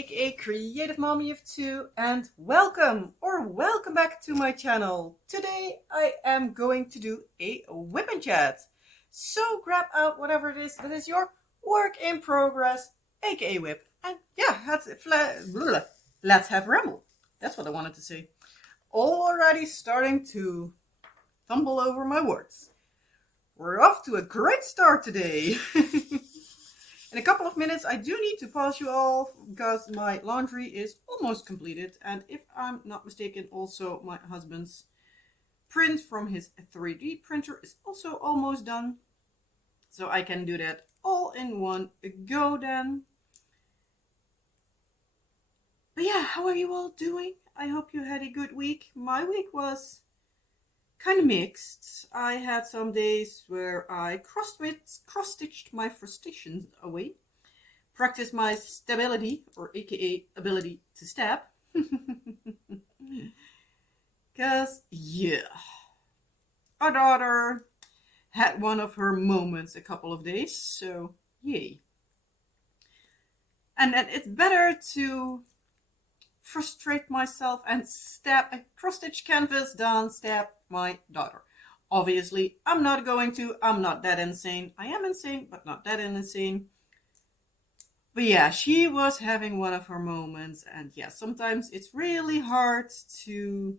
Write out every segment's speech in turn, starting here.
aka Creative Mommy of Two, and welcome back to my channel. Today I am going to do a whip and chat. So grab out whatever it is that is your work in progress, aka whip. And yeah, let's have a ramble. That's what I wanted to say. Already starting to tumble over my words. We're off to a great start today. In a couple of minutes, I do need to pause you all because my laundry is almost completed. And if I'm not mistaken, also my husband's print from his 3D printer is also almost done. So I can do that all in one go then. But yeah, how are you all doing? I hope you had a good week. My week was kind of mixed. I had some days where I cross-stitched my frustrations away, practiced my stability, or aka ability to stab. Because, yeah, our daughter had one of her moments a couple of days, so yay. And it's better to frustrate myself and stab a cross-stitch canvas than stab my daughter. Obviously, I'm not going to. I'm not that insane. I am insane, but not that insane. But yeah, she was having one of her moments, and yeah, sometimes it's really hard to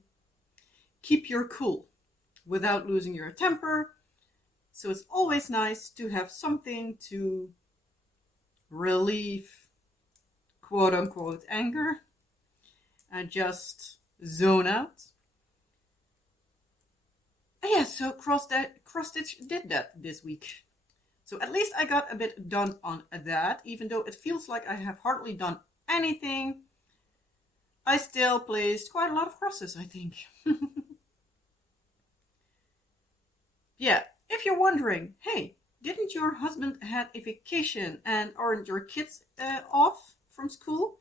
keep your cool without losing your temper. So it's always nice to have something to relieve quote unquote anger and just zone out. And yeah, so cross stitch did that this week. So at least I got a bit done on that, even though it feels like I have hardly done anything. I still placed quite a lot of crosses, I think. Yeah, if you're wondering, hey, didn't your husband have a vacation and aren't your kids off from school?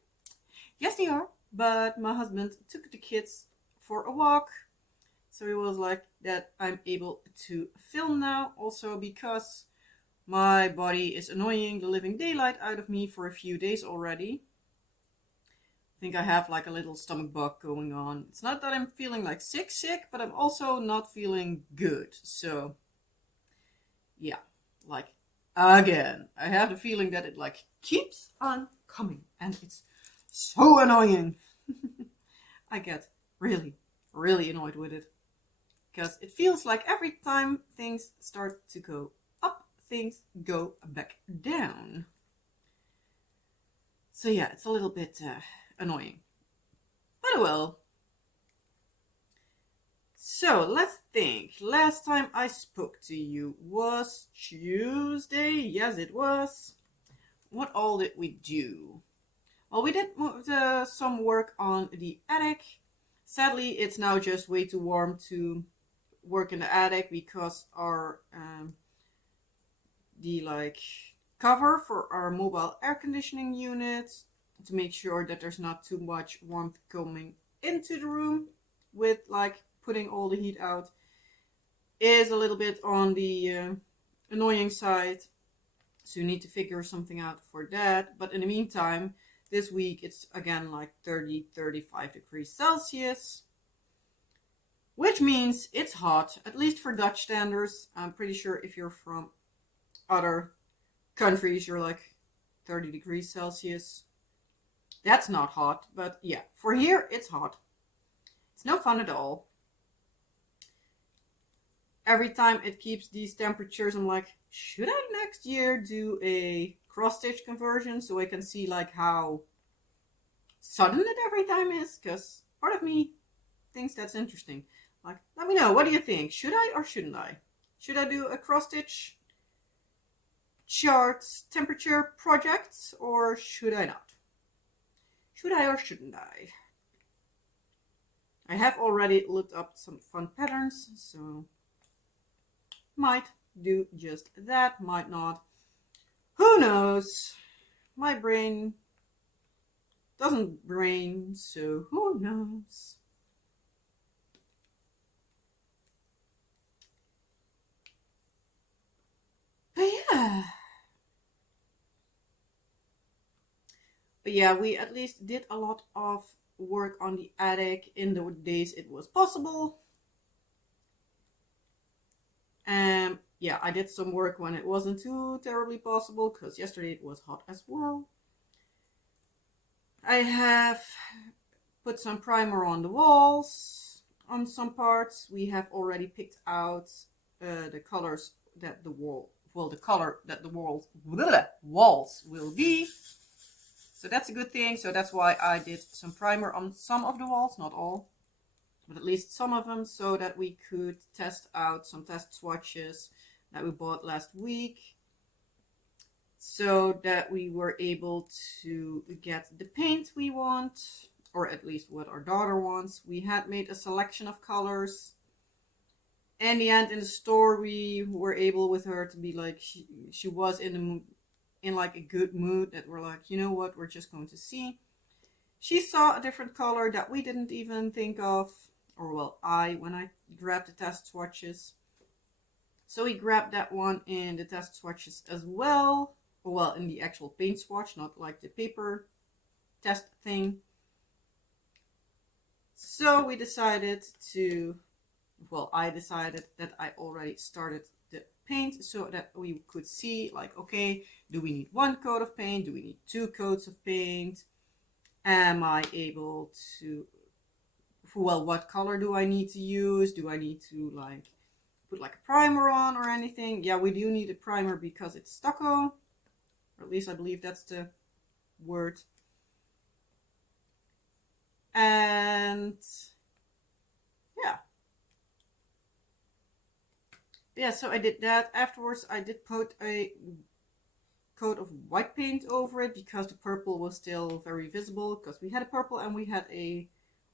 Yes, they are, but my husband took the kids for a walk. So it was like that I'm able to film now, also because my body is annoying the living daylight out of me for a few days already. I think I have like a little stomach bug going on. It's not that I'm feeling like sick, but I'm also not feeling good. So yeah, like again, I have the feeling that it like keeps on coming and it's so annoying. I get really, really annoyed with it because it feels like every time things start to go up, things go back down. So yeah, it's a little bit annoying. But oh well. So let's think. Last time I spoke to you was Tuesday. Yes, it was. What all did we do? Well, we did some work on the attic. Sadly, it's now just way too warm to work in the attic because our the like cover for our mobile air conditioning unit to make sure that there's not too much warmth coming into the room with like putting all the heat out is a little bit on the annoying side. So you need to figure something out for that. But in the meantime, this week it's again like 30-35 degrees Celsius. Which means it's hot, at least for Dutch standards. I'm pretty sure if you're from other countries, you're like 30 degrees Celsius. That's not hot, but yeah, for here, it's hot. It's no fun at all. Every time it keeps these temperatures, I'm like, should I next year do a cross-stitch conversion so I can see like how sudden it every time is? Because part of me thinks that's interesting. Like, let me know, what do you think? Should I or shouldn't I? Should I do a cross-stitch charts temperature project or should I not? Should I or shouldn't I? I have already looked up some fun patterns, so might do just that, might not. Who knows? My brain doesn't brain, so who knows? But But yeah, we at least did a lot of work on the attic in the days it was possible. Yeah, I did some work when it wasn't too terribly possible, because yesterday it was hot as well. I have put some primer on the walls on some parts. We have already picked out the colors that the the color that the walls will be. So that's a good thing. So that's why I did some primer on some of the walls, not all, but at least some of them, so that we could test out some test swatches that we bought last week, so that we were able to get the paint we want, or at least what our daughter wants. We had made a selection of colors. In the end, in the store, we were able with her to be like, she was in like a good mood, that we're like, you know what, we're just going to see. She saw a different color that we didn't even think of, or well, when I grabbed the test swatches. So we grabbed that one in the test swatches as well. Well, in the actual paint swatch, not like the paper test thing. So we decided to, I decided that I already started the paint, so that we could see, like, okay, do we need one coat of paint? Do we need 2 coats of paint? Am I able to, what color do I need to use? Do I need to like put like a primer on or anything? Yeah, we do need a primer because it's stucco, or at least I believe that's the word. And yeah, so I did that. Afterwards, I did put a coat of white paint over it, because the purple was still very visible, because we had a purple and we had a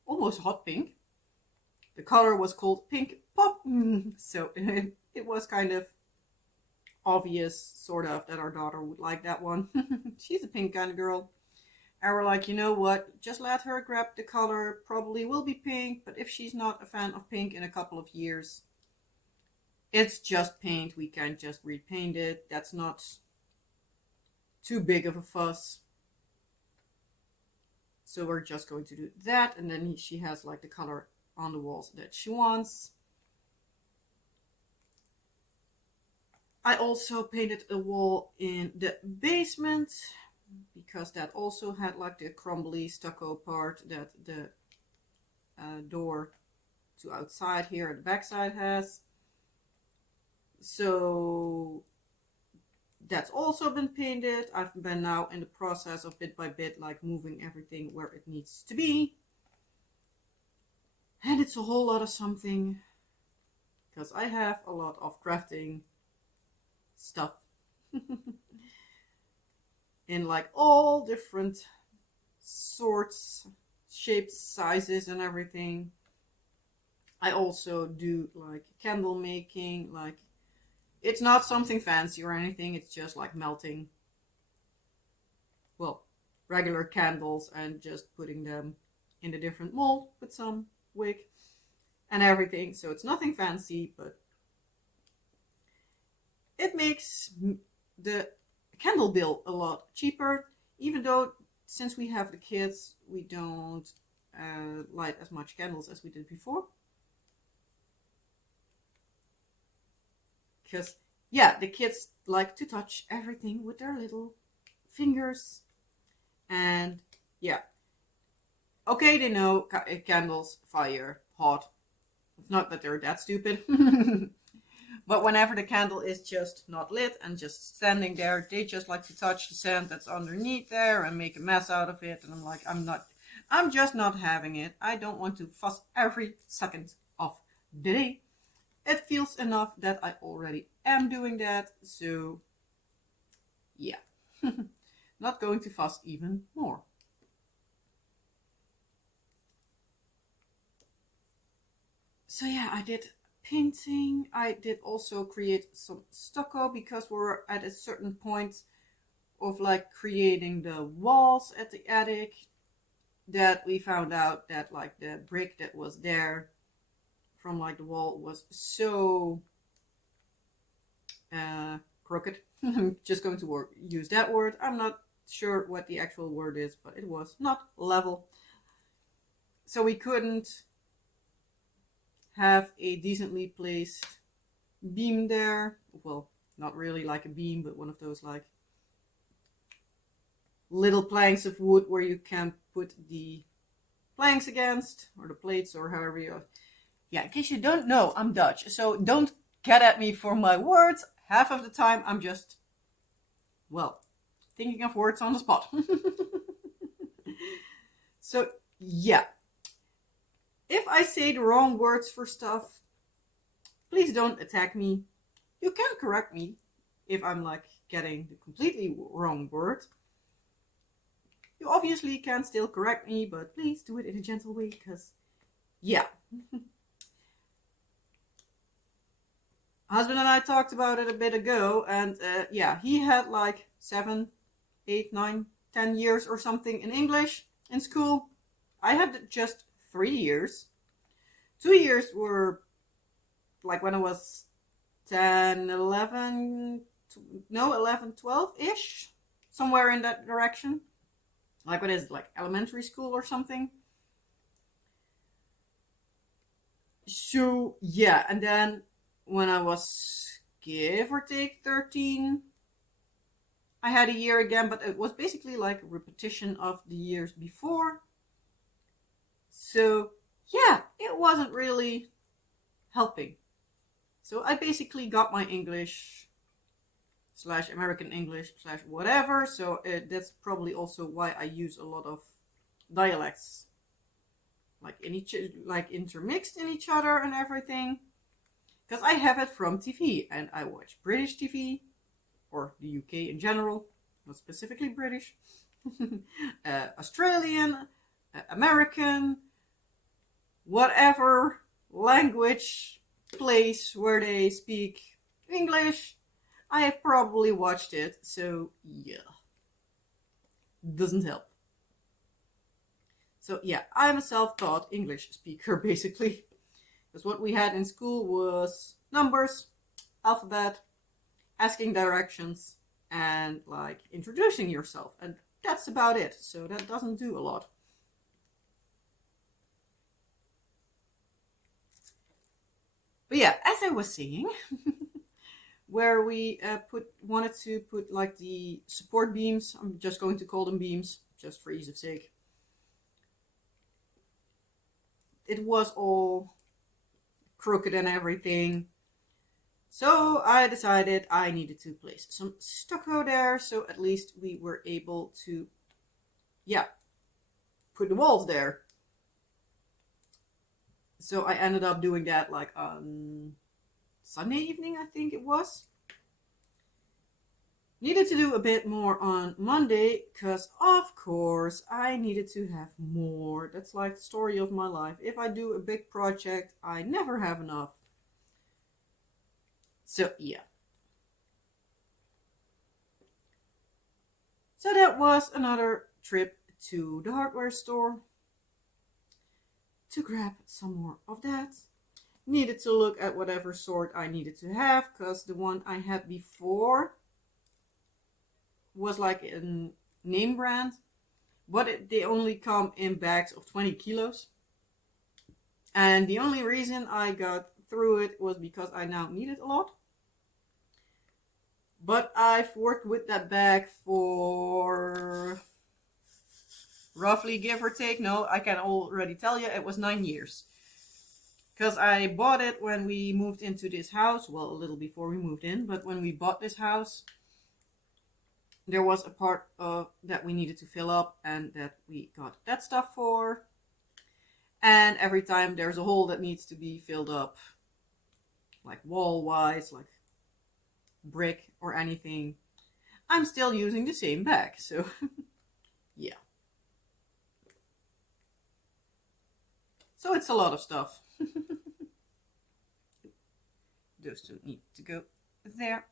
almost hot pink. The color was called Pink Pop, so it was kind of obvious, sort of, that our daughter would like that one. She's a pink kind of girl. And we're like, you know what, just let her grab the color. Probably will be pink, but if she's not a fan of pink in a couple of years, it's just paint. We can just repaint it. That's not too big of a fuss. So we're just going to do that, and then she has like the color on the walls that she wants. I also painted a wall in the basement, because that also had like the crumbly stucco part that the door to outside here at the backside has. So that's also been painted. I've been now in the process of bit by bit like moving everything where it needs to be. And it's a whole lot of something, because I have a lot of crafting stuff in like all different sorts, shapes, sizes, and everything. I also do like candle making. Like, it's not something fancy or anything, it's just like melting, well, regular candles and just putting them in a different mold with some wick and everything. So it's nothing fancy, but it makes the candle bill a lot cheaper, even though since we have the kids, we don't light as much candles as we did before. Because, yeah, the kids like to touch everything with their little fingers. And, yeah. Okay, they know candles, fire, hot. It's not that they're that stupid. But whenever the candle is just not lit and just standing there, they just like to touch the sand that's underneath there and make a mess out of it. And I'm like, I'm just not having it. I don't want to fuss every second of the day. It feels enough that I already am doing that. So, yeah. Not going to fuss even more. So yeah, I did painting. I did also create some stucco, because we're at a certain point of like creating the walls at the attic, that we found out that like the brick that was there from like the wall was so crooked. I'm just going to use that word. I'm not sure what the actual word is, but it was not level. So we couldn't have a decently placed beam there. Well, not really like a beam, but one of those like little planks of wood where you can put the planks against, or the plates, or however you. Yeah, in case you don't know, I'm Dutch, so don't get at me for my words. Half of the time I'm just, well, thinking of words on the spot. So yeah, if I say the wrong words for stuff, please don't attack me. You can correct me if I'm like getting the completely wrong word. You obviously can still correct me, but please do it in a gentle way, because yeah. Husband and I talked about it a bit ago, and yeah, he had like 7, 8, 9, 10 years or something in English in school. I had just 3 years. 2 years were like when I was 10, 11, no, 11, 12-ish, somewhere in that direction. Like what is it, like elementary school or something? So yeah, and then when I was, give or take, 13, I had a year again, but it was basically like a repetition of the years before. So yeah, it wasn't really helping. So I basically got my English / American English / whatever. So that's probably also why I use a lot of dialects, like like intermixed in each other and everything. Because I have it from TV, and I watch British TV, or the UK in general, not specifically British, Australian, American, whatever language, place where they speak English, I have probably watched it, so yeah. Doesn't help. So yeah, I'm a self-taught English speaker, basically. Because what we had in school was numbers, alphabet, asking directions, and like introducing yourself. And that's about it. So that doesn't do a lot. But yeah, as I was saying, where we wanted to put like the support beams, I'm just going to call them beams, just for ease of sake. It was all crooked and everything. So I decided I needed to place some stucco there, so at least we were able to, yeah, put the walls there. So I ended up doing that like on Sunday evening, I think it was. Needed to do a bit more on Monday, because of course I needed to have more. That's like the story of my life. If I do a big project, I never have enough. So yeah. So that was another trip to the hardware store to grab some more of that. Needed to look at whatever sort I needed to have, because the one I had before was like a name brand, but they only come in bags of 20 kilos. And the only reason I got through it was because I now needed a lot. But I've worked with that bag for roughly, give or take, no, I can already tell you, it was 9 years. Because I bought it when we moved into this house, well, a little before we moved in, but when we bought this house, there was a part of that we needed to fill up, and that we got that stuff for. And every time there's a hole that needs to be filled up, like wall-wise, like brick or anything, I'm still using the same bag, so yeah. So it's a lot of stuff. Those two need to go there.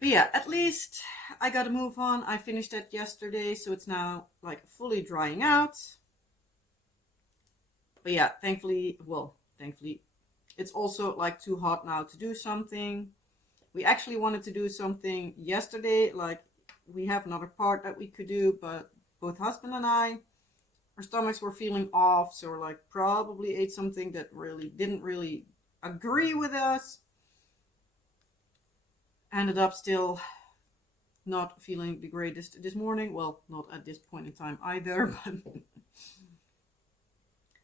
But yeah, at least I gotta move on. I finished that yesterday, so it's now like fully drying out. But yeah, thankfully, it's also like too hot now to do something. We actually wanted to do something yesterday, like we have another part that we could do, but both husband and I, our stomachs were feeling off, so we're like probably ate something that really didn't really agree with us. Ended up still not feeling the greatest this morning. Well, not at this point in time either, but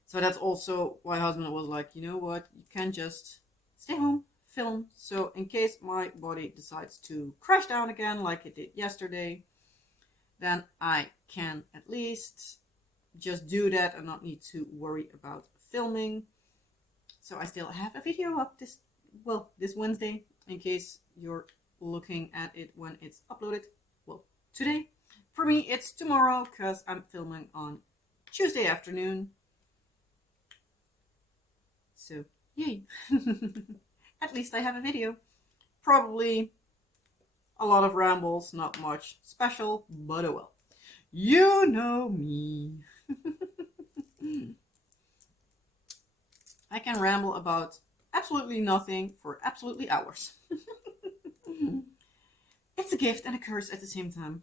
so that's also why husband was like, you know what, you can just stay home, film. So in case my body decides to crash down again like it did yesterday, then I can at least just do that and not need to worry about filming. So I still have a video up this Wednesday, in case you're looking at it when it's uploaded. Well, today. For me, it's tomorrow because I'm filming on Tuesday afternoon. So, yay. At least I have a video. Probably a lot of rambles, not much special, but oh well. You know me. I can ramble about absolutely nothing for absolutely hours. It's a gift and a curse at the same time.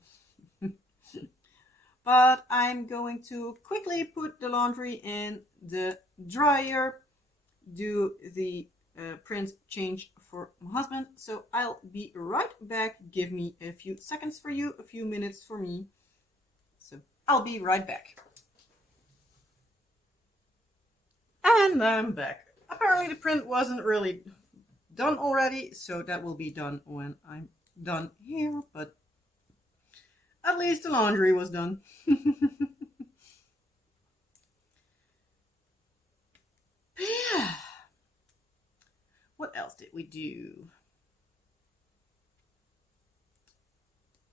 But I'm going to quickly put the laundry in the dryer, do the print change for my husband. So I'll be right back. Give me a few seconds for you, a few minutes for me. So I'll be right back. And I'm back. Apparently the print wasn't really done already, so that will be done when I'm done here, but at least the laundry was done. Yeah. What else did we do?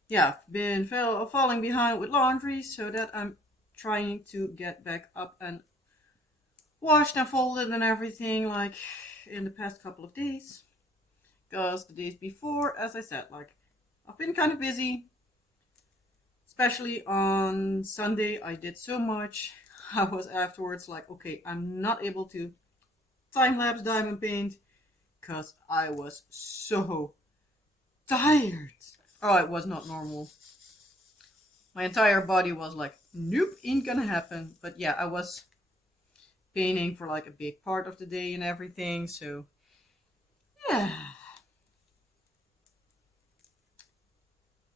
Yeah, I've been falling behind with laundry, so that I'm trying to get back up and washed and folded and everything, like in the past couple of days. Because the days before, as I said, like I've been kind of busy. Especially on Sunday, I did so much. I was afterwards like, okay, I'm not able to time-lapse diamond paint because I was so tired. Oh, it was not normal. My entire body was like, nope, ain't gonna happen. But yeah, I was painting for like a big part of the day and everything, so yeah.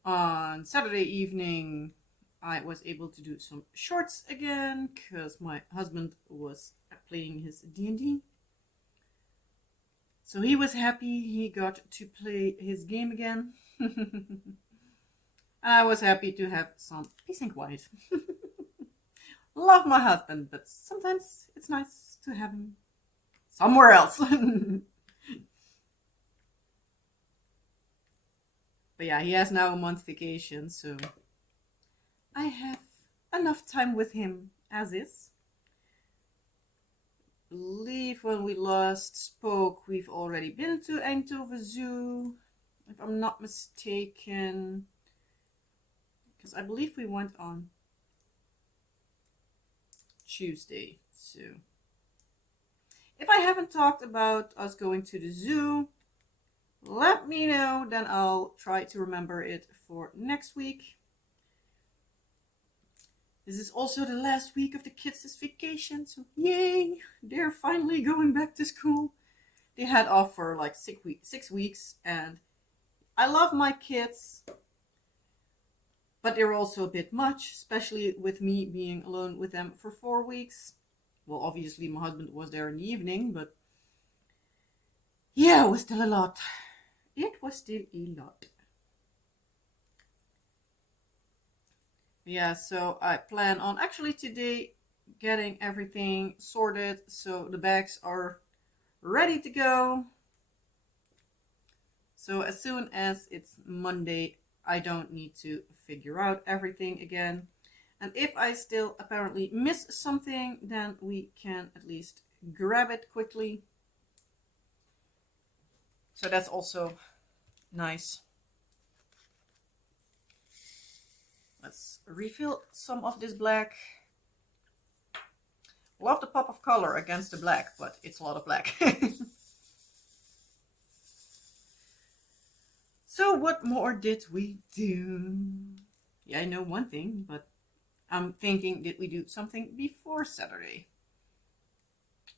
On Saturday evening, I was able to do some shorts again because my husband was playing his D&D. So he was happy he got to play his game again. And I was happy to have some peace and quiet. Love my husband, but sometimes it's nice to have him somewhere else. But yeah, he has now a month vacation, so I have enough time with him as is. I believe when we last spoke, we've already been to Eindhoven Zoo, if I'm not mistaken. Because I believe we went on Tuesday. So if I haven't talked about us going to the zoo, let me know, then I'll try to remember it for next week. This is also the last week of the kids' vacation, so yay! They're finally going back to school. They had off for like 6 weeks, and I love my kids, but they're also a bit much, especially with me being alone with them for 4 weeks. Well, obviously my husband was there in the evening, but yeah, it was still a lot. It was still a lot. Yeah, so I plan on actually today getting everything sorted so the bags are ready to go. So as soon as it's Monday, I don't need to figure out everything again. And if I still apparently miss something, then we can at least grab it quickly. So that's also nice. Let's refill some of this black. Love the pop of color against the black, but it's a lot of black. what more did we do? Yeah, I know one thing, but I'm thinking, did we do something before Saturday?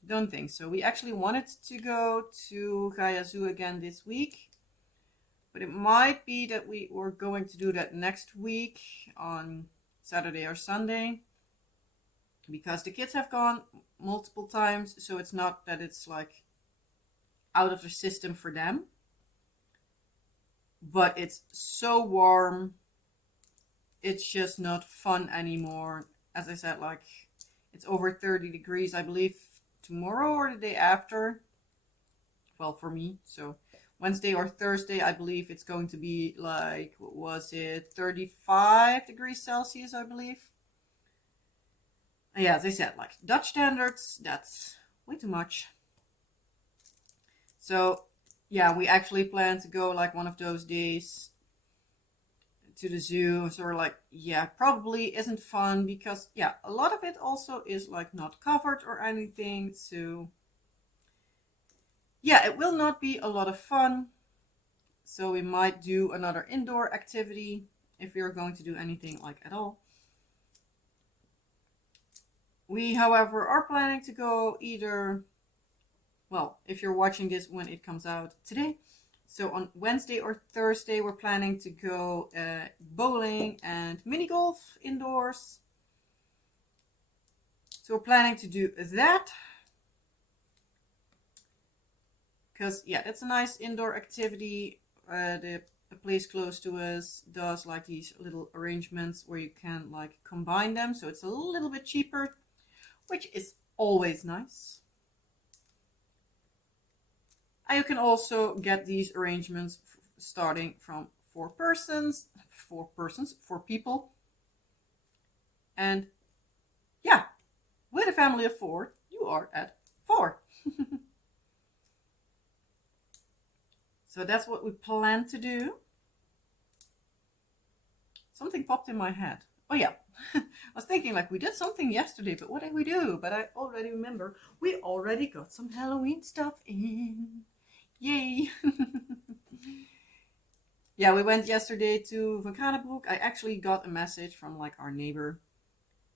Don't think so. We actually wanted to go to Gaia Zoo again this week, but it might be that we were going to do that next week on Saturday or Sunday, because the kids have gone multiple times, so it's not that it's like out of the system for them, but it's so warm, it's just not fun anymore. As I said, like, it's over 30 degrees, I believe, tomorrow or the day after. Well, for me, so Wednesday or Thursday, I believe it's going to be like, what was it, 35 degrees Celsius, I believe. And yeah, as I said, like, Dutch standards, that's way too much. So yeah, we actually plan to go like one of those days to the zoo. So we're like, yeah, probably isn't fun, because yeah, a lot of it also is like not covered or anything. So yeah, it will not be a lot of fun. So we might do another indoor activity if we are going to do anything like at all. We, however, are planning to go either, well, if you're watching this when it comes out today, so on Wednesday or Thursday, we're planning to go bowling and mini golf indoors. So we're planning to do that, because yeah, it's a nice indoor activity. The place close to us does like these little arrangements where you can like combine them, so it's a little bit cheaper, which is always nice. And you can also get these arrangements starting from 4 people. And yeah, with a family of 4, you are at 4. So that's what we plan to do. Something popped in my head. Oh yeah, I was thinking like we did something yesterday, but what did we do? But I already remember, we already got some Halloween stuff in. Yay! Yeah, we went yesterday to Van Kanebroek. I actually got a message from like our neighbor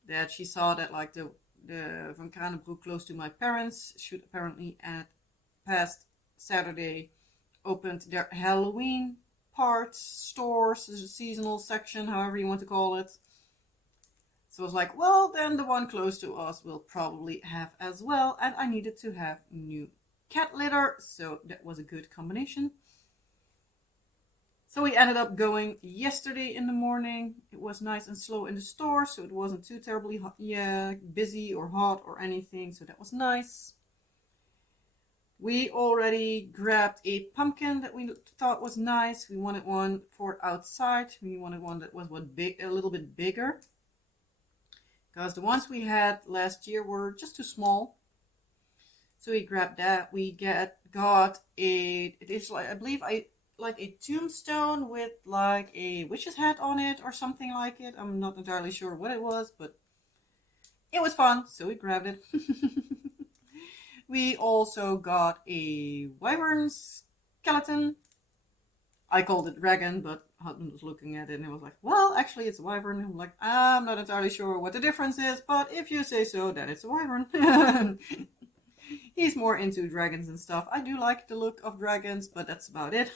that she saw that like the Van Kanebroek close to my parents should apparently at past Saturday opened their Halloween parts, stores, seasonal section, however you want to call it. So I was like, well, then the one close to us will probably have as well. And I needed to have new cat litter, so that was a good combination. So we ended up going yesterday in the morning. It was nice and slow in the store, so it wasn't too terribly hot, busy or hot or anything, so that was nice. We already grabbed a pumpkin that we thought was nice. We wanted one for outside. We wanted one that was a little bit bigger, because the ones we had last year were just too small. So we grabbed that. We got it is like, I believe, like a tombstone with like a witch's hat on it or something like it. I'm not entirely sure what it was, but it was fun, so we grabbed it. We also got a wyvern skeleton. I called it dragon, but husband was looking at it and he was like, well, actually it's a wyvern. I'm like, I'm not entirely sure what the difference is, but if you say so, then it's a wyvern. He's more into dragons and stuff. I do like the look of dragons, but that's about it.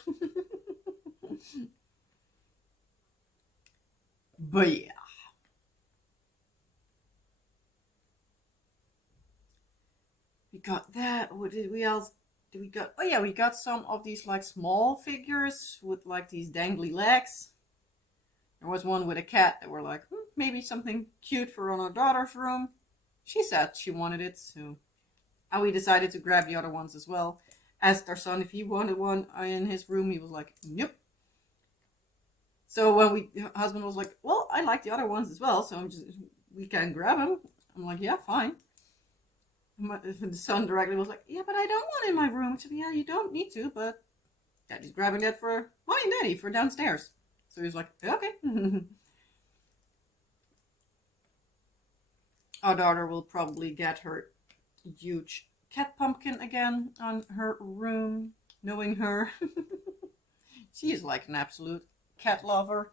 But yeah. We got that. What did we else? Did we got? Oh yeah, we got some of these like small figures with like these dangly legs. There was one with a cat that were like, maybe something cute for on our daughter's room. She said she wanted it, so. And we decided to grab the other ones as well. Asked our son if he wanted one in his room. He was like, nope. So when husband was like, well, I like the other ones as well, so we can grab them. I'm like, yeah, fine. The son directly was like, yeah, but I don't want it in my room. I said, yeah, you don't need to, but Daddy's grabbing that for Mommy and Daddy for downstairs. So he was like, okay. Our daughter will probably get her huge cat pumpkin again on her room, knowing her. She is like an absolute cat lover.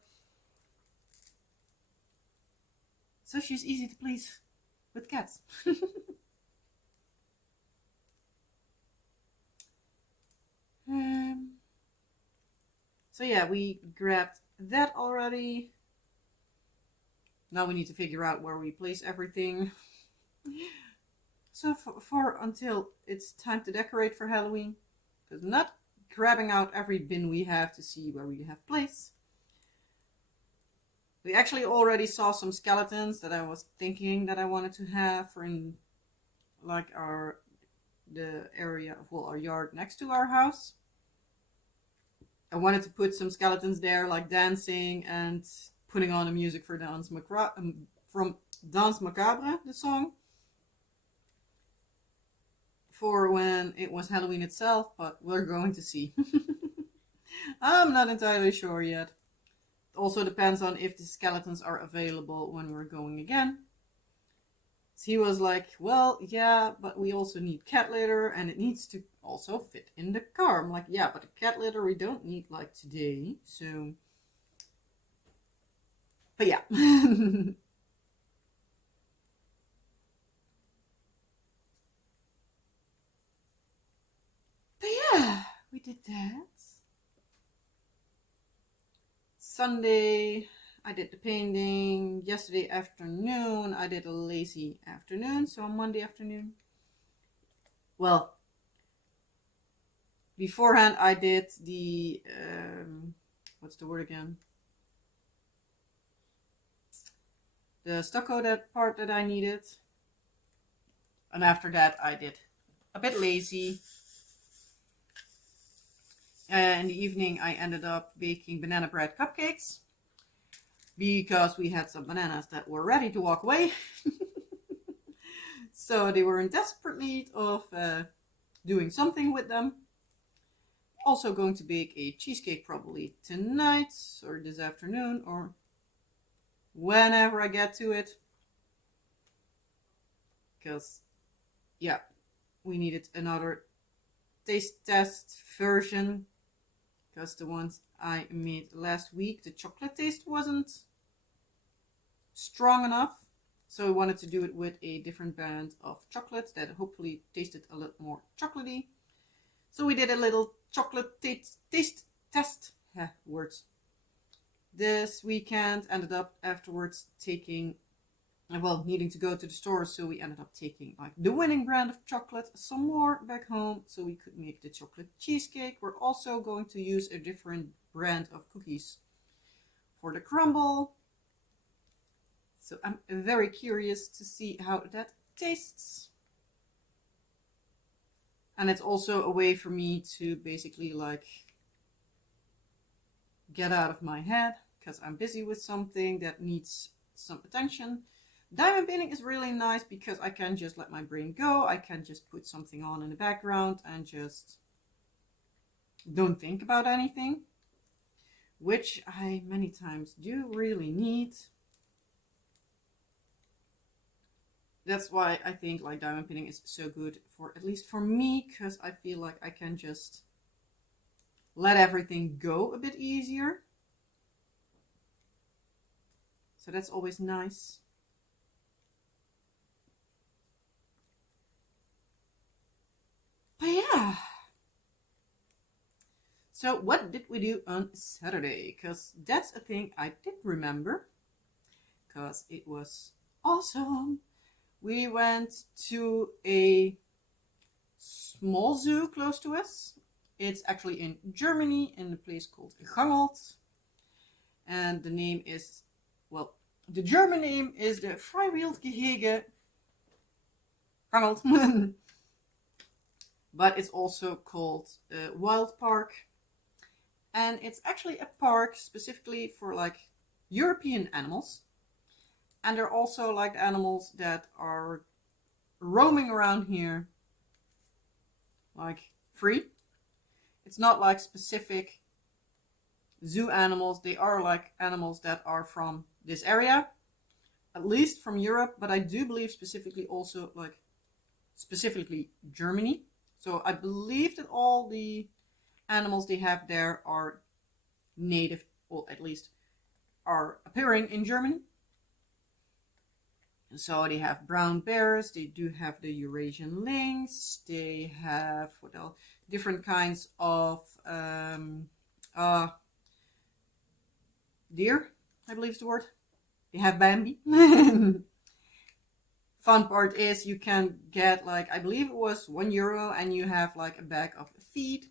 So she's easy to please with cats. um, so yeah, we grabbed that already. Now we need to figure out where we place everything. So for until it's time to decorate for Halloween, because I'm not grabbing out every bin we have to see where we have place. We actually already saw some skeletons that I was thinking that I wanted to have for in like the area of our yard next to our house. I wanted to put some skeletons there, like dancing and putting on the music for from Danse Macabre, the song, for when it was Halloween itself, but we're going to see. I'm not entirely sure yet. It also depends on if the skeletons are available when we're going again. So he was like, well, yeah, but we also need cat litter and it needs to also fit in the car. I'm like, yeah, but the cat litter we don't need like today. So, but yeah. But yeah, we did that. Sunday, I did the painting. Yesterday afternoon, I did a lazy afternoon. So on Monday afternoon, well, beforehand I did the, what's the word again? The stucco, that part that I needed. And after that, I did a bit lazy. In the evening, I ended up baking banana bread cupcakes because we had some bananas that were ready to walk away. So they were in desperate need of doing something with them. Also going to bake a cheesecake probably tonight or this afternoon or whenever I get to it. Because, yeah, we needed another taste test version. Because the ones I made last week, the chocolate taste wasn't strong enough. So I wanted to do it with a different brand of chocolate that hopefully tasted a little more chocolatey. So we did a little chocolate taste test. Words. This weekend ended up afterwards needing to go to the store, so we ended up taking like the winning brand of chocolate, some more back home, so we could make the chocolate cheesecake. We're also going to use a different brand of cookies for the crumble. So I'm very curious to see how that tastes. And it's also a way for me to basically like get out of my head because I'm busy with something that needs some attention. Diamond painting is really nice because I can just let my brain go. I can just put something on in the background and just don't think about anything, which I many times do really need. That's why I think like diamond painting is so good for, at least for me, because I feel like I can just let everything go a bit easier. So that's always nice. But yeah. So what did we do on Saturday? Because that's a thing I did remember. Because it was awesome. We went to a small zoo close to us. It's actually in Germany in a place called Gangelt. And the name is, well, the German name is the Freiwildgehege Gangelt. But it's also called Wildpark. And it's actually a park specifically for like European animals. And they're also like animals that are roaming around here like free. It's not like specific zoo animals. They are like animals that are from this area, at least from Europe, but I do believe specifically also like specifically Germany. So I believe that all the animals they have there are native, or at least are appearing in Germany. So they have brown bears, they do have the Eurasian lynx, they have what else? Different kinds of deer, I believe is the word. They have Bambi. Fun part is you can get like, I believe it was €1 and you have like a bag of feed.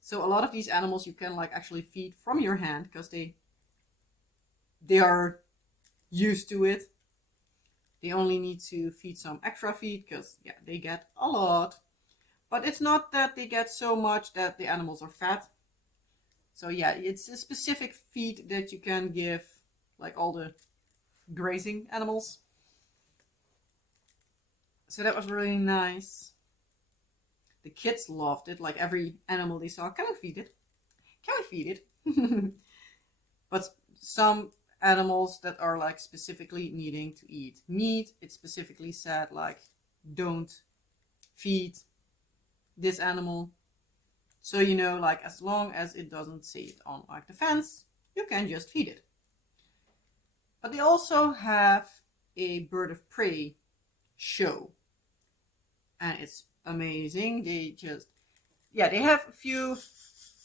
So a lot of these animals you can like actually feed from your hand because they are used to it. They only need to feed some extra feed because yeah, they get a lot. But it's not that they get so much that the animals are fat. So yeah, it's a specific feed that you can give like all the grazing animals. So that was really nice. The kids loved it. Like every animal they saw, can we feed it? Can we feed it? But some animals that are like specifically needing to eat meat, it specifically said like, don't feed this animal. So you know, like as long as it doesn't say it on like the fence, you can just feed it. But they also have a bird of prey show. And it's amazing. They have a few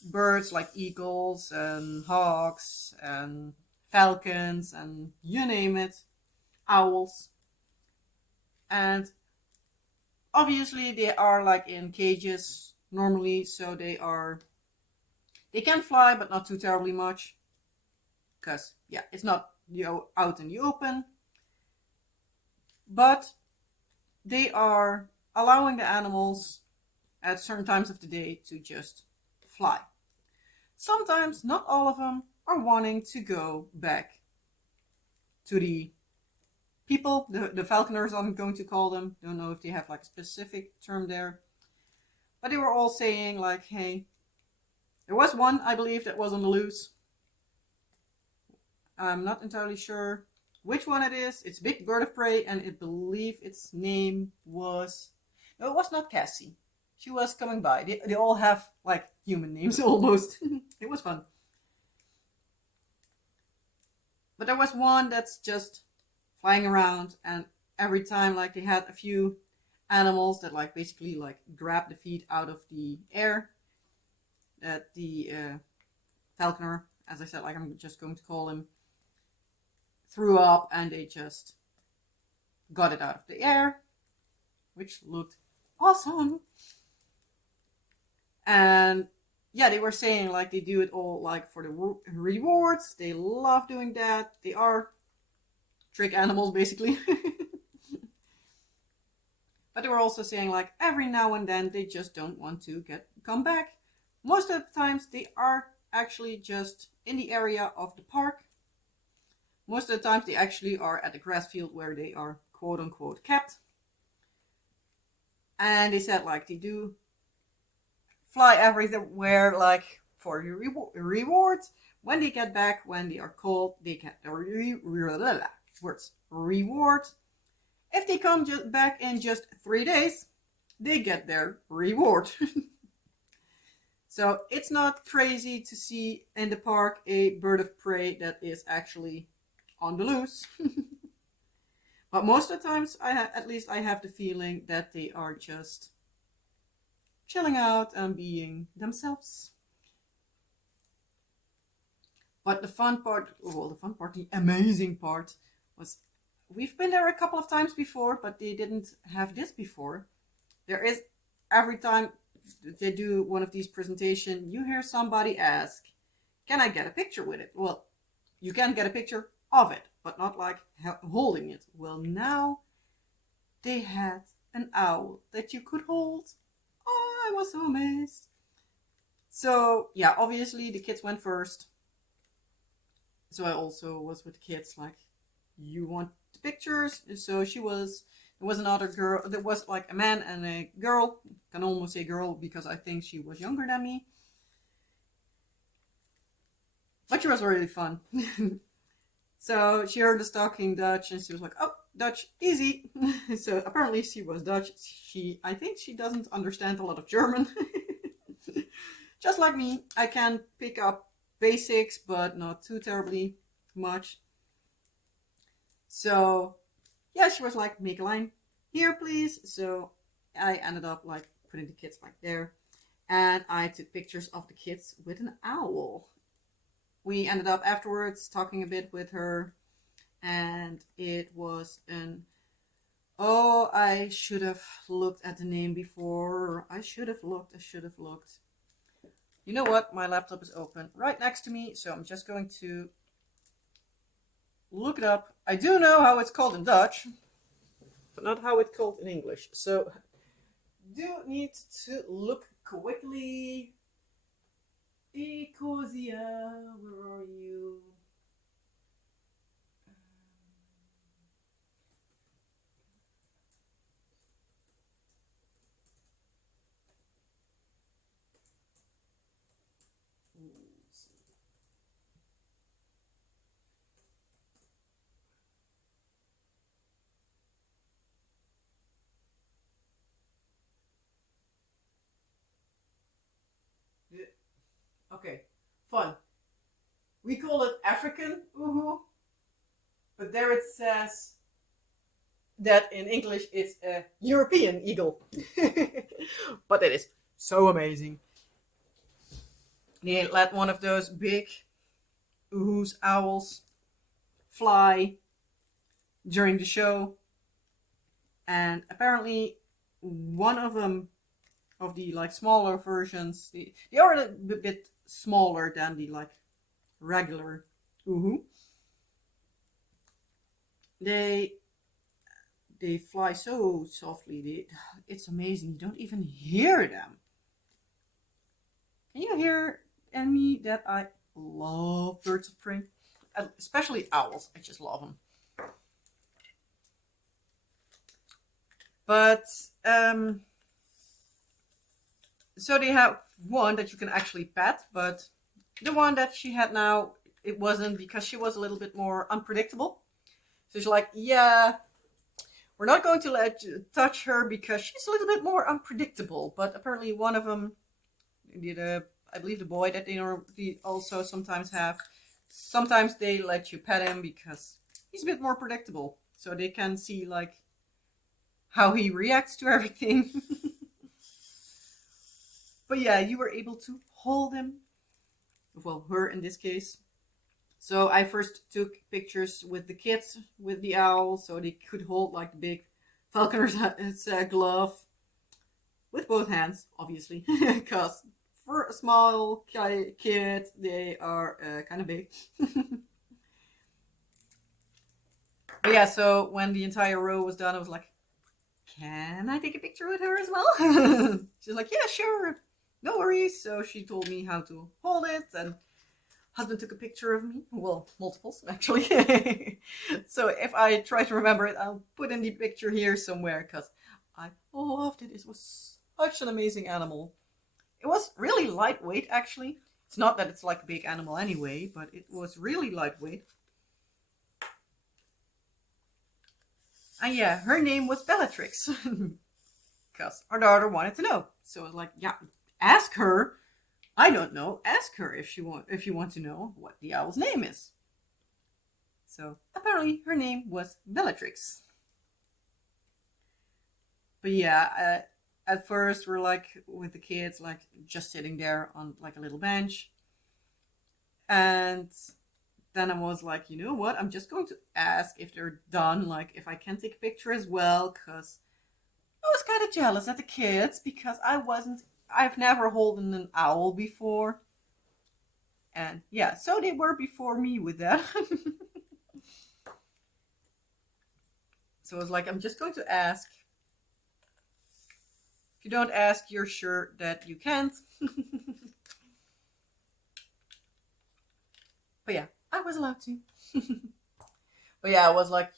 birds like eagles and hawks and falcons and you name it, owls. And obviously they are like in cages normally, so they can fly but not too terribly much because yeah, it's not out in the open. But they are allowing the animals at certain times of the day to just fly. Sometimes, not all of them, are wanting to go back to the people, the falconers I'm going to call them. Don't know if they have like a specific term there. But they were all saying like, hey, there was one, I believe, that was on the loose. I'm not entirely sure which one it is. It's a big bird of prey and I believe its name was... No, it was not Cassie. She was coming by. They all have like human names almost. It was fun. But there was one that's just flying around and every time like they had a few animals that like basically like grab the feed out of the air that the falconer, as I said, like I'm just going to call him, threw up and they just got it out of the air, which looked awesome. And yeah, they were saying like they do it all like for the rewards. They love doing that. They are trick animals basically. But they were also saying like every now and then they just don't want to come back. Most of the times they are actually just in the area of the park. Most of the times they actually are at the grass field where they are quote unquote kept. And they said like they do fly everywhere like for the rewards. When they get back, when they are called, they get the reward. If they come back in just 3 days, they get their reward. So it's not crazy to see in the park a bird of prey that is actually on the loose. But most of the times, at least I have the feeling that they are just chilling out and being themselves. But the amazing part was, we've been there a couple of times before, but they didn't have this before. There is, every time they do one of these presentations, you hear somebody ask, can I get a picture with it? Well, you can get a picture of it, but not like holding it. Well, now they had an owl that you could hold. Oh, I was so amazed. So yeah, obviously the kids went first. So I also was with the kids like, you want the pictures? So there was another girl, there was like a man and a girl. I can almost say girl because I think she was younger than me. But she was really fun. So she heard us talking Dutch and she was like, oh, Dutch, easy. So apparently she was Dutch. I think she doesn't understand a lot of German. Just like me, I can pick up basics, but not too terribly much. So yeah, she was like, make a line here, please. So I ended up like putting the kids back there, and I took pictures of the kids with an owl. We ended up afterwards talking a bit with her, and it was an oh, I should have looked at the name before. I should have looked. I should have looked. You know what? My laptop is open right next to me, so I'm just going to look it up. I do know how it's called in Dutch, but not how it's called in English. So, do need to look quickly. Ecosia, where are you? Okay, fun. We call it African uhu, but there it says that in English it's a European eagle. But it is so amazing. They let one of those big uhus, owls, fly during the show, and apparently one of them, of the like smaller versions, they are a bit smaller than the like regular uhu. They fly so softly. It's amazing. You don't even hear them. Can you hear me that I love birds of prey? Especially owls. I just love them. But so they have one that you can actually pet, but the one that she had now, it wasn't, because she was a little bit more unpredictable. So she's like, yeah, we're not going to let you touch her because she's a little bit more unpredictable. But apparently one of them, I believe the boy that they also sometimes have, sometimes they let you pet him because he's a bit more predictable. So they can see like how he reacts to everything. But yeah, you were able to hold him. Well, her in this case. So I first took pictures with the kids with the owl, so they could hold like the big falconer's glove with both hands, obviously, because for a small kid, they are kind of big. But yeah, so when the entire row was done, I was like, can I take a picture with her as well? She's like, yeah, sure, no worries. So she told me how to hold it, and husband took a picture of me. Well, multiples, actually. So if I try to remember it, I'll put in the picture here somewhere, because I loved it. It was such an amazing animal. It was really lightweight, actually. It's not that it's like a big animal anyway, but it was really lightweight. And yeah, her name was Bellatrix, because our daughter wanted to know. So I was like, yeah, ask her. I don't know. Ask her if you want to know what the owl's name is. So apparently her name was Bellatrix. But yeah, at first we're like with the kids, like just sitting there on like a little bench, and then I was like, you know what? I'm just going to ask if they're done, like if I can take a picture as well, because I was kind of jealous at the kids because I've never holden an owl before. And yeah, so they were before me with that. So I was like, I'm just going to ask. If you don't ask, you're sure that you can't. But yeah, I was allowed to. But yeah, I was like,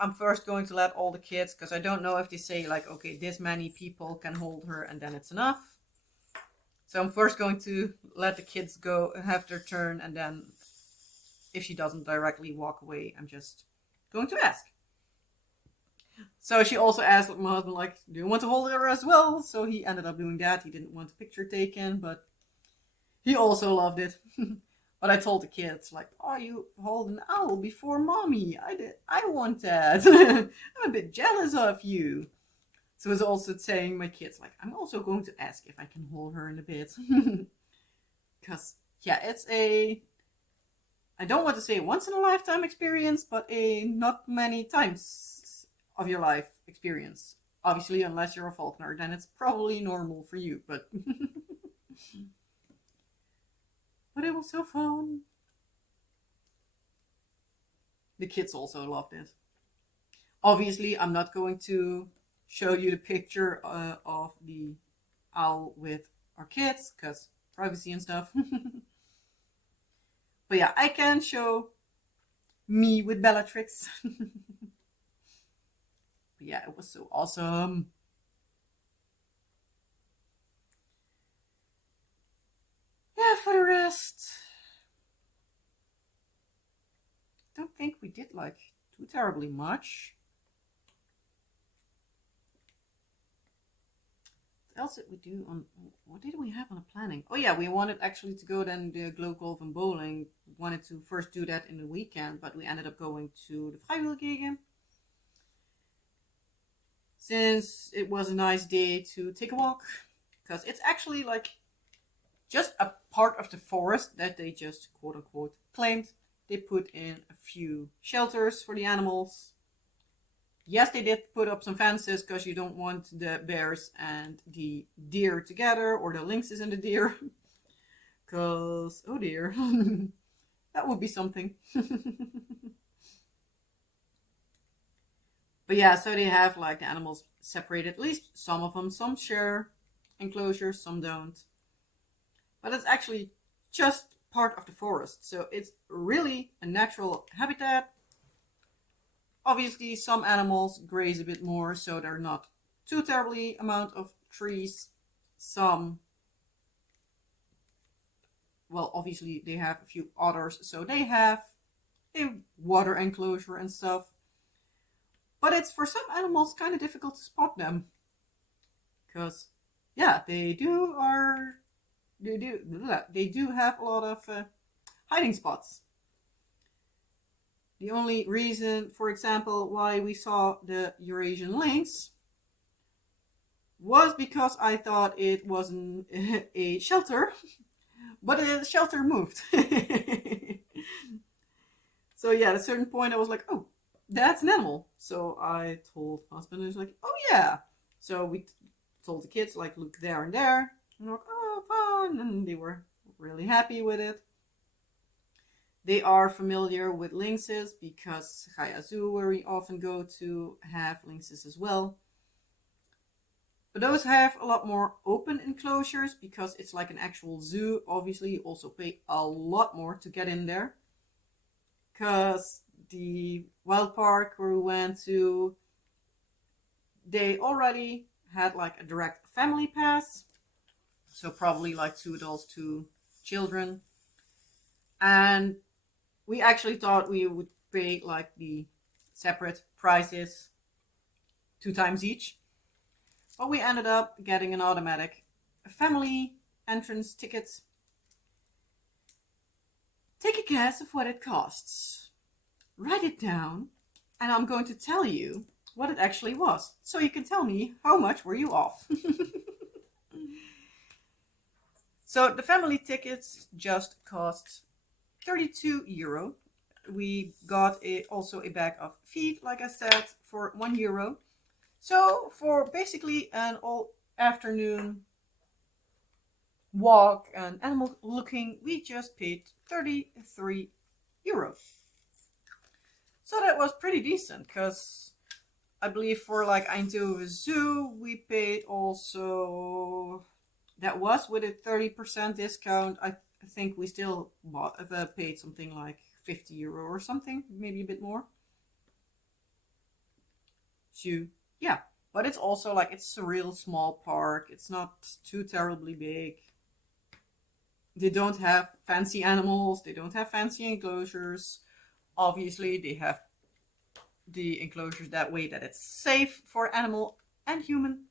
I'm first going to let all the kids, because I don't know if they say like, okay, this many people can hold her and then it's enough. So I'm first going to let the kids go have their turn, and then if she doesn't directly walk away, I'm just going to ask. So she also asked my husband, like, do you want to hold her as well? So he ended up doing that. He didn't want a picture taken, but he also loved it. But I told the kids, like, oh, you hold an owl before mommy. I want that. I'm a bit jealous of you. So I was also saying my kids, like, I'm also going to ask if I can hold her in a bit. Because, yeah, it's I don't want to say once in a lifetime experience, but a not many times of your life experience. Obviously, unless you're a Faulkner, then it's probably normal for you, but but it was so fun. The kids also loved it. Obviously, I'm not going to show you the picture of the owl with our kids because privacy and stuff. But yeah, I can show me with Bellatrix. But yeah, it was so awesome. Yeah, for the rest, don't think we did like too terribly much. What else did we do on? What did we have on the planning? Oh yeah, we wanted actually to go then the Glow Golf and Bowling. Wanted to first do that in the weekend, but we ended up going to the Vrijwilligingen since it was a nice day to take a walk. Because it's actually like just a part of the forest that they just quote unquote claimed. They put in a few shelters for the animals. Yes, they did put up some fences because you don't want the bears and the deer together, or the lynxes and the deer. Because, oh dear, that would be something. But yeah, so they have like the animals separated, at least some of them. Some share enclosures, some don't. But it's actually just part of the forest. So it's really a natural habitat. Obviously, some animals graze a bit more, so they're not too terribly amount of trees. Some, well, obviously they have a few otters, so they have a water enclosure and stuff. But it's for some animals kind of difficult to spot them, because yeah, they do have a lot of hiding spots. The only reason, for example, why we saw the Eurasian lynx was because I thought it wasn't a shelter, but the shelter moved. So yeah, at a certain point I was like, oh, that's an animal. So I told my husband, and he was like, oh yeah. So we told the kids, like, look there and there. And they're like, oh, fun. And they were really happy with it. They are familiar with lynxes because Gaya Zoo, where we often go to, have lynxes as well. But those have a lot more open enclosures because it's like an actual zoo. Obviously, you also pay a lot more to get in there. Because the wild park where we went to, they already had like a direct family pass. So probably like 2 adults, 2 children. And we actually thought we would pay like the separate prices 2 times each. But we ended up getting an automatic family entrance ticket. Take a guess of what it costs. Write it down, and I'm going to tell you what it actually was. So you can tell me how much were you off. So the family tickets just cost €32. We got also a bag of feed, like I said, for €1. So for basically an all afternoon walk and animal looking, we just paid €33. So that was pretty decent, because I believe for like Eindhoven Zoo we paid also, that was with a 30% discount. I think we still paid something like €50 or something, maybe a bit more. So yeah, but it's also like, it's a real small park. It's not too terribly big. They don't have fancy animals. They don't have fancy enclosures. Obviously, they have the enclosures that way that it's safe for animal and human.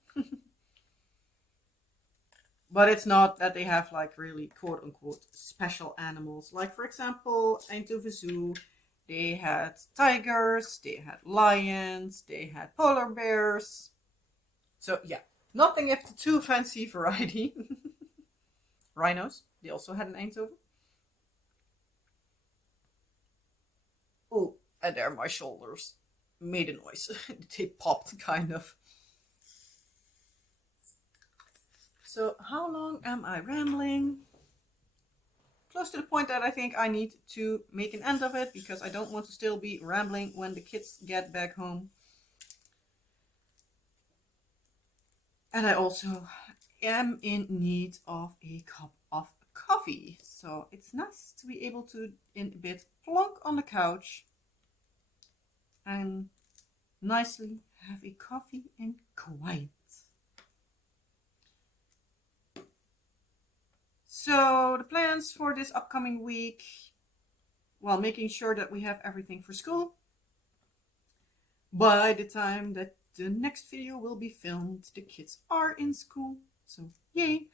But it's not that they have like really quote unquote special animals. Like for example, Eindhoven Zoo, they had tigers, they had lions, they had polar bears. So yeah, nothing of the too fancy variety. Rhinos, they also had an Eindhoven. Oh, and there my shoulders made a noise. They popped kind of. So how long am I rambling? Close to the point that I think I need to make an end of it, because I don't want to still be rambling when the kids get back home. And I also am in need of a cup of coffee. So it's nice to be able to, in a bit, plonk on the couch and nicely have a coffee and quiet. So the plans for this upcoming week, well, making sure that we have everything for school. By the time that the next video will be filmed, the kids are in school. So yay.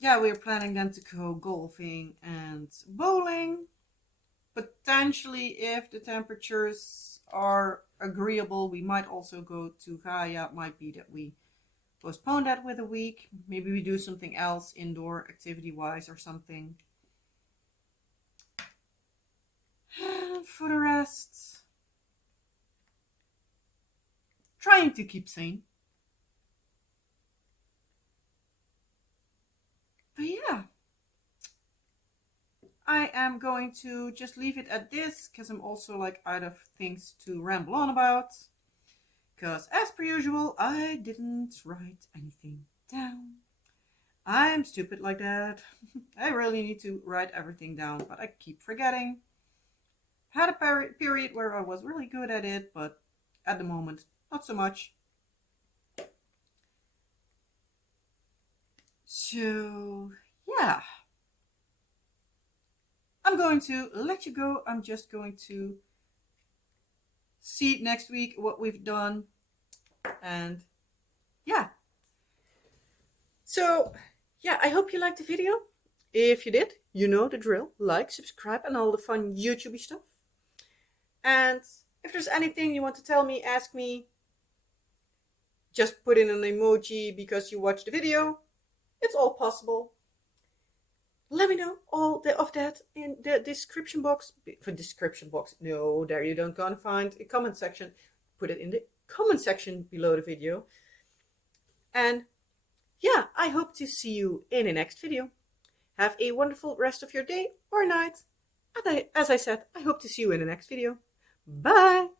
Yeah, we're planning then to go golfing and bowling. Potentially, if the temperatures are agreeable, we might also go to Gaia. It might be that we postpone that with a week. Maybe we do something else indoor activity wise or something. And for the rest, trying to keep sane. But yeah, I am going to just leave it at this, because I'm also like out of things to ramble on about. Because as per usual, I didn't write anything down. I'm stupid like that. I really need to write everything down, but I keep forgetting. Had a period where I was really good at it, but at the moment, not so much. So, yeah. I'm going to let you go. I'm just going to see next week what we've done. And yeah. So, yeah, I hope you liked the video. If you did, you know the drill. Like, subscribe, and all the fun YouTubey stuff. And if there's anything you want to tell me, ask me. Just put in an emoji because you watched the video. It's all possible. Let me know all of that in the description box. For description box, no, there you don't gonna find a comment section. Put it in the comment section below the video. And yeah, I hope to see you in the next video. Have a wonderful rest of your day or night. And as I said, I hope to see you in the next video. Bye!